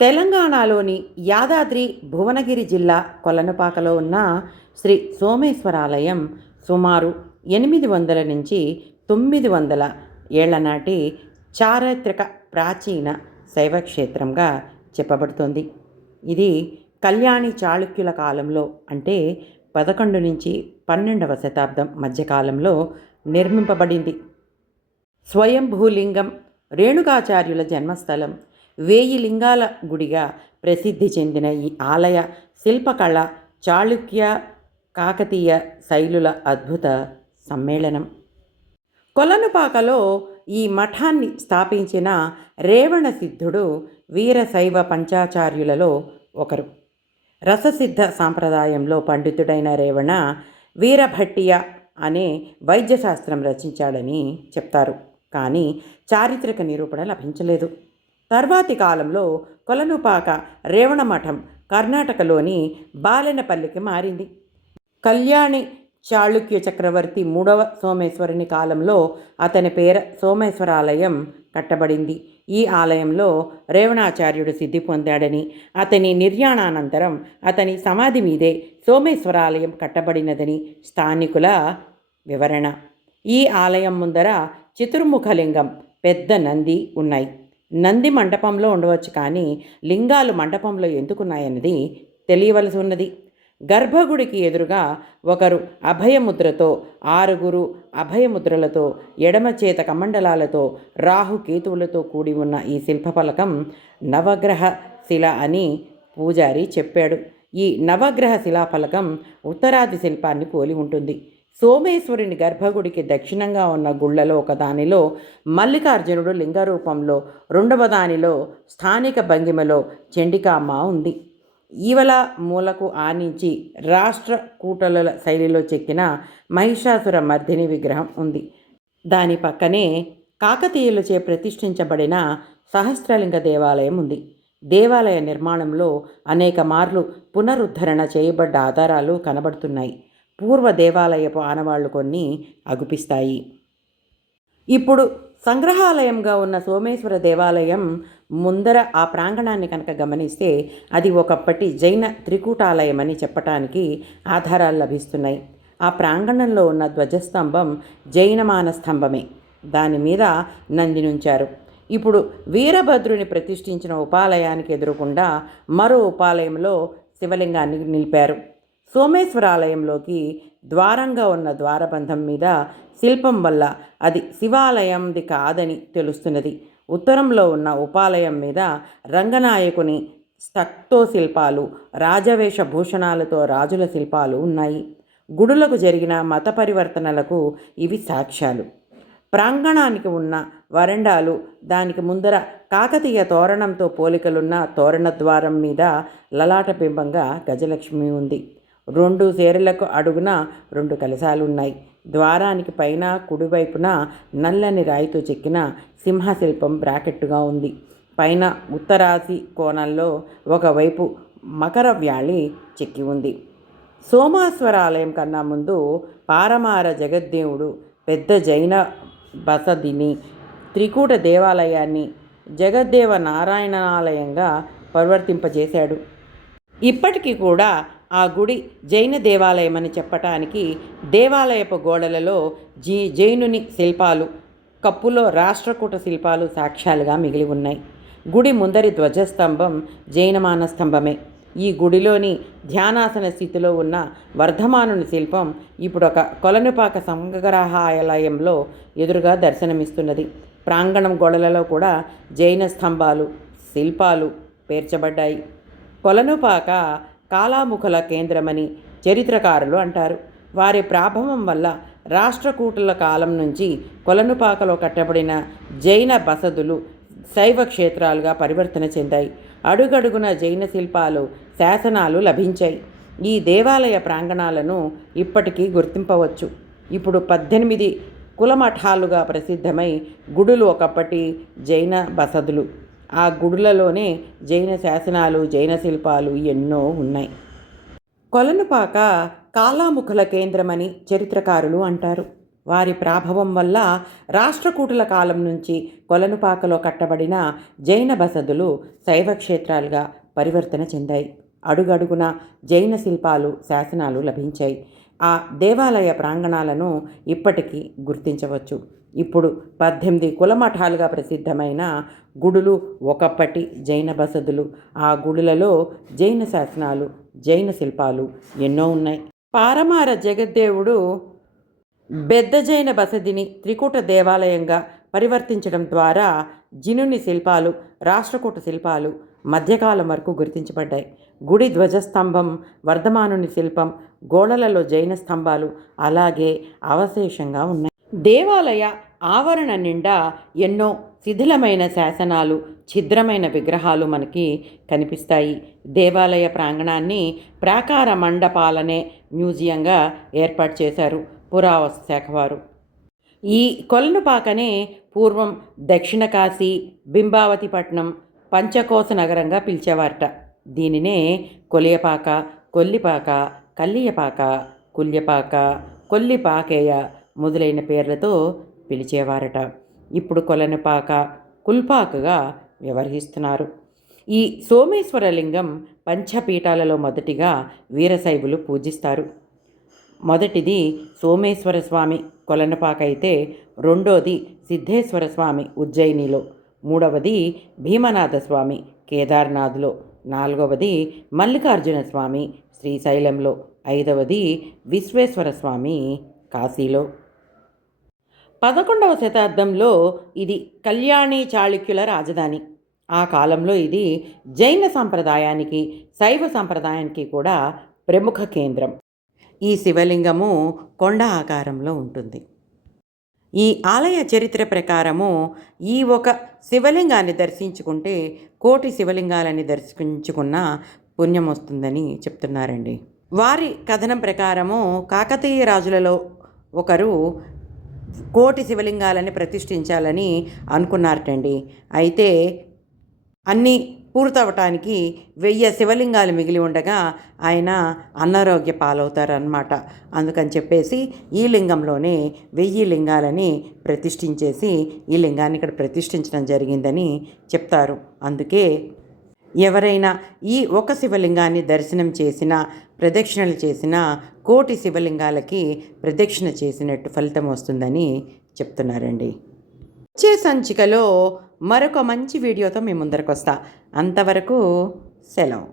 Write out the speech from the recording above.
తెలంగాణలోని యాదాద్రి భువనగిరి జిల్లా కొలనుపాకలో ఉన్న శ్రీ సోమేశ్వరాలయం సుమారు 800 నుంచి 900 ఏళ్ల నాటి చారిత్రక ప్రాచీన శైవక్షేత్రంగా చెప్పబడుతుంది. ఇది కళ్యాణి చాళుక్యుల కాలంలో అంటే 11 నుంచి 12వ శతాబ్దం మధ్యకాలంలో నిర్మింపబడింది. స్వయంభూలింగం రేణుకాచార్యుల జన్మస్థలం, 1000 లింగాల గుడిగా ప్రసిద్ధి చెందిన ఈ ఆలయ శిల్పకళ చాళుక్య కాకతీయ శైలుల అద్భుత సమ్మేళనం. కొలనుపాకలో ఈ మఠాన్ని స్థాపించిన రేవణ సిద్ధుడు వీరశైవ పంచాచార్యులలో ఒకరు. రససిద్ధ సాంప్రదాయంలో పండితుడైన రేవణ వీరభట్టియ అనే వైద్యశాస్త్రం రచించాడని చెప్తారు. కానీ చారిత్రక నిరూపణ లభించలేదు. తర్వాతి కాలంలో కొలనుపాక రేవణ మఠం కర్ణాటకలోని బాలెనపల్లికి మారింది. కళ్యాణి చాళుక్య చక్రవర్తి 3వ సోమేశ్వరుని కాలంలో అతని పేర సోమేశ్వరాలయం కట్టబడింది. ఈ ఆలయంలో రేవణాచార్యుడు సిద్ధి పొందాడని, అతని నిర్యాణానంతరం అతని సమాధి మీదే సోమేశ్వరాలయం కట్టబడినదని స్థానికుల వివరణ. ఈ ఆలయం ముందర చతుర్ముఖలింగం, పెద్ద నంది ఉన్నాయి. నంది మండపంలో ఉండవచ్చు, కానీ లింగాలు మండపంలో ఎందుకున్నాయన్నది తెలియవలసి ఉన్నది. గర్భగుడికి ఎదురుగా ఒకరు అభయముద్రతో, 6 అభయముద్రలతో, ఎడమ చేత కమండలాలతో, రాహుకేతువులతో కూడి ఉన్న ఈ శిల్పఫలకం నవగ్రహ శిల అని పూజారి చెప్పాడు. ఈ నవగ్రహ శిలాఫలకం ఉత్తరాది శిల్పాన్ని పోలి ఉంటుంది. సోమేశ్వరుని గర్భగుడికి దక్షిణంగా ఉన్న గుళ్లలో ఒకదానిలో మల్లికార్జునుడు లింగరూపంలో, 2వ దానిలో స్థానిక భంగిమలో చండికామ్మ ఉంది. ఈవల మూలకు ఆనించి రాష్ట్రకూటల శైలిలో చెక్కిన మహిషాసుర మర్దిని విగ్రహం ఉంది. దాని పక్కనే కాకతీయులచే ప్రతిష్ఠించబడిన సహస్రలింగ దేవాలయం ఉంది. దేవాలయ నిర్మాణంలో అనేక మార్లు పునరుద్ధరణ చేయబడ్డ ఆధారాలు కనబడుతున్నాయి. పూర్వ దేవాలయపు ఆనవాళ్లు కొన్ని అగుపిస్తాయి. ఇప్పుడు సంగ్రహాలయంగా ఉన్న సోమేశ్వర దేవాలయం ముందర ఆ ప్రాంగణాన్ని కనుక గమనిస్తే అది ఒకప్పటి జైన త్రికూటాలయం అని చెప్పటానికి ఆధారాలు లభిస్తున్నాయి. ఆ ప్రాంగణంలో ఉన్న ధ్వజస్తంభం జైనమాన స్తంభమే. దాని మీద నందినుంచారు. ఇప్పుడు వీరభద్రుని ప్రతిష్ఠించిన ఉపాలయానికి ఎదురుకుండా మరో ఉపాలయంలో శివలింగాన్ని నిలిపారు. సోమేశ్వరాలయంలోకి ద్వారంగా ఉన్న ద్వారబంధం మీద శిల్పం వల్ల అది శివాలయంది కాదని తెలుస్తున్నది. ఉత్తరంలో ఉన్న ఉపాలయం మీద రంగనాయకుని స్తక్తో శిల్పాలు, రాజవేష భూషణాలతో రాజుల శిల్పాలు ఉన్నాయి. గుడులకు జరిగిన మత పరివర్తనలకు ఇవి సాక్ష్యాలు. ప్రాంగణానికి ఉన్న వరండాలు, దానికి ముందర కాకతీయ తోరణంతో పోలికలున్న తోరణ ద్వారం మీద లలాటబింబంగా గజలక్ష్మి ఉంది. 2 సేరులకు అడుగున 2 కలశాలున్నాయి. ద్వారానికి పైన కుడివైపున నల్లని రాయితో చెక్కిన సింహశిల్పం బ్రాకెట్టుగా ఉంది. పైన ఉత్తరాసి కోణంలో ఒకవైపు మకర వ్యాళి చెక్కి ఉంది. సోమేశ్వరాలయం కన్నా ముందు పారమార జగద్దేవుడు పెద్ద జైన బసదిని, త్రికూట దేవాలయాన్ని జగద్దేవ నారాయణాలయంగా పరివర్తింపజేశాడు. ఇప్పటికీ కూడా ఆ గుడి జైన దేవాలయమని చెప్పటానికి దేవాలయపు గోడలలో జైనుని శిల్పాలు, కప్పులో రాష్ట్రకూట శిల్పాలు సాక్ష్యాలుగా మిగిలి ఉన్నాయి. గుడి ముందరి ధ్వజస్తంభం జైనమాన స్తంభమే. ఈ గుడిలోని ధ్యానాసన స్థితిలో ఉన్న వర్ధమానుని శిల్పం ఇప్పుడు ఒక కొలనుపాక సంగ్రహాలయంలో ఎదురుగా దర్శనమిస్తున్నది. ప్రాంగణం గోడలలో కూడా జైన స్తంభాలు, శిల్పాలు పేర్చబడ్డాయి. కొలనుపాక కాలాముఖుల కేంద్రమని చరిత్రకారులు అంటారు. వారి ప్రాభవం వల్ల రాష్ట్రకూటుల కాలం నుంచి కొలనుపాకలో కట్టబడిన జైన బసదులు శైవ క్షేత్రాలుగా పరివర్తన చెందాయి. అడుగడుగున జైన శిల్పాలు, శాసనాలు లభించాయి. ఈ దేవాలయ ప్రాంగణాలను ఇప్పటికీ గుర్తింపవచ్చు. ఇప్పుడు 18 కులమఠాలుగా ప్రసిద్ధమై గుడులు ఒకప్పటి జైన బసదులు. ఆ గుడులలోనే జైన శాసనాలు, జైన శిల్పాలు ఎన్నో ఉన్నాయి. కొలనుపాక కాలాముఖుల కేంద్రమని చరిత్రకారులు అంటారు. వారి ప్రభావం వల్ల రాష్ట్రకూటుల కాలం నుంచి కొలనుపాకలో కట్టబడిన జైన బసదులు శైవ క్షేత్రాలుగా పరివర్తన చెందాయి. అడుగడుగున జైన శిల్పాలు, శాసనాలు లభించాయి. ఆ దేవాలయ ప్రాంగణాలను ఇప్పటికీ గుర్తించవచ్చు. ఇప్పుడు 18 కులమఠాలుగా ప్రసిద్ధమైన గుడులు ఒకప్పటి జైన బసదులు. ఆ గుడులలో జైన శాసనాలు, జైన శిల్పాలు ఎన్నో ఉన్నాయి. పారమార జగద్దేవుడు బెద్ద జైన బసదిని త్రికూట దేవాలయంగా పరివర్తించడం ద్వారా జినుని శిల్పాలు, రాష్ట్రకూట శిల్పాలు మధ్యకాలం వరకు గుర్తించబడ్డాయి. గుడి ధ్వజస్తంభం, వర్ధమానుని శిల్పం, గోడలలో జైన స్తంభాలు అలాగే అవశేషంగా ఉన్నాయి. దేవాలయ ఆవరణ నిండా ఎన్నో శిథిలమైన శాసనాలు, ఛిద్రమైన విగ్రహాలు మనకి కనిపిస్తాయి. దేవాలయ ప్రాంగణాన్ని ప్రాకార మండపాలనే మ్యూజియంగా ఏర్పాటు చేశారు పురావస్తు శాఖ వారు. ఈ కొలనుపాకనే పూర్వం దక్షిణ కాశీ, బింబావతిపట్నం, పంచకోశ నగరంగా పిలిచేవారట. దీనినే కొలియపాక, కొల్లిపాక, కల్లియపాక, కుల్యపాక, కొల్లిపాకేయ మొదలైన పేర్లతో పిలిచేవారట. ఇప్పుడు కొలనుపాక, కుల్పాకగా వ్యవహరిస్తున్నారు. ఈ సోమేశ్వరలింగం పంచపీఠాలలో మొదటిగా వీరశైవులు పూజిస్తారు. మొదటిది సోమేశ్వర స్వామి కొలనుపాక అయితే, రెండోది సిద్ధేశ్వర స్వామి ఉజ్జయినిలో, మూడవది భీమనాథ స్వామి కేదార్నాథ్లో, నాలుగవది మల్లికార్జున స్వామి శ్రీశైలంలో, ఐదవది విశ్వేశ్వర స్వామి కాశీలో. 11వ శతాబ్దంలో ఇది కళ్యాణి చాళుక్యుల రాజధాని. ఆ కాలంలో ఇది జైన సంప్రదాయానికి, శైవ సంప్రదాయానికి కూడా ప్రముఖ కేంద్రం. ఈ శివలింగము కొండ ఆకారంలో ఉంటుంది. ఈ ఆలయ చరిత్ర ప్రకారము ఈ ఒక శివలింగాన్ని దర్శించుకుంటే 1,000,000 శివలింగాలని దర్శించుకున్న పుణ్యం వస్తుందని చెప్తున్నారండి. వారి కథనం ప్రకారము కాకతీయ రాజులలో ఒకరు 1,000,000 శివలింగాలని ప్రతిష్ఠించాలని అనుకున్నారటండి. అయితే అన్నీ పూర్తవటానికి 1000 శివలింగాలు మిగిలి ఉండగా ఆయన అనారోగ్య పాలవుతారన్నమాట. అందుకని చెప్పేసి ఈ లింగంలోనే 1000 లింగాలని ప్రతిష్ఠించేసి ఈ లింగాన్ని ఇక్కడ ప్రతిష్ఠించడం జరిగిందని చెప్తారు. అందుకే ఎవరైనా ఈ ఒక శివలింగాన్ని దర్శనం చేసినా, ప్రదక్షిణలు చేసినా 1,000,000 శివలింగాలకి ప్రదక్షిణ చేసినట్టు ఫలితం వస్తుందని చెప్తున్నారండి. వచ్చే సంచికలో మరొక మంచి వీడియోతో మీ ముందరకు వస్తా. అంతవరకు సెలవు.